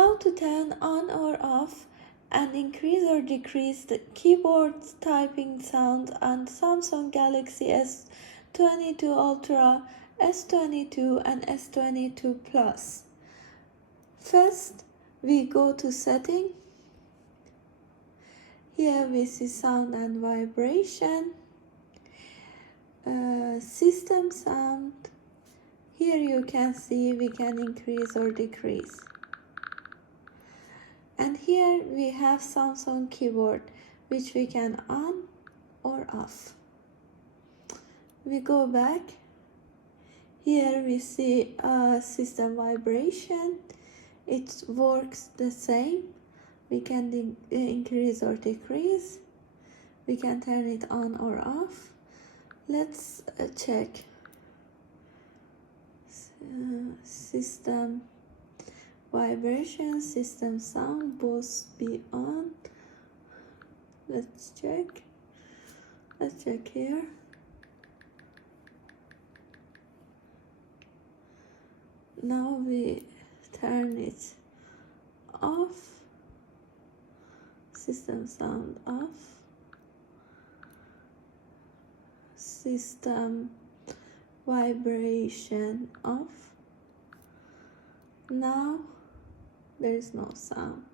How to turn on or off and increase or decrease the keyboard typing sound on Samsung Galaxy S22 Ultra, S22 and S22 Plus. First, we go to setting. Here we see sound and vibration, system sound. Here you can see we can increase or decrease. And here we have Samsung keyboard, which we can on or off. We go back. Here we see system vibration. It works the same. We can increase or decrease. We can turn it on or off. Let's check. System vibration, system sound, both be on. Let's check. Let's check here. Now we turn it off. System sound off. System vibration off. Now there is no sound.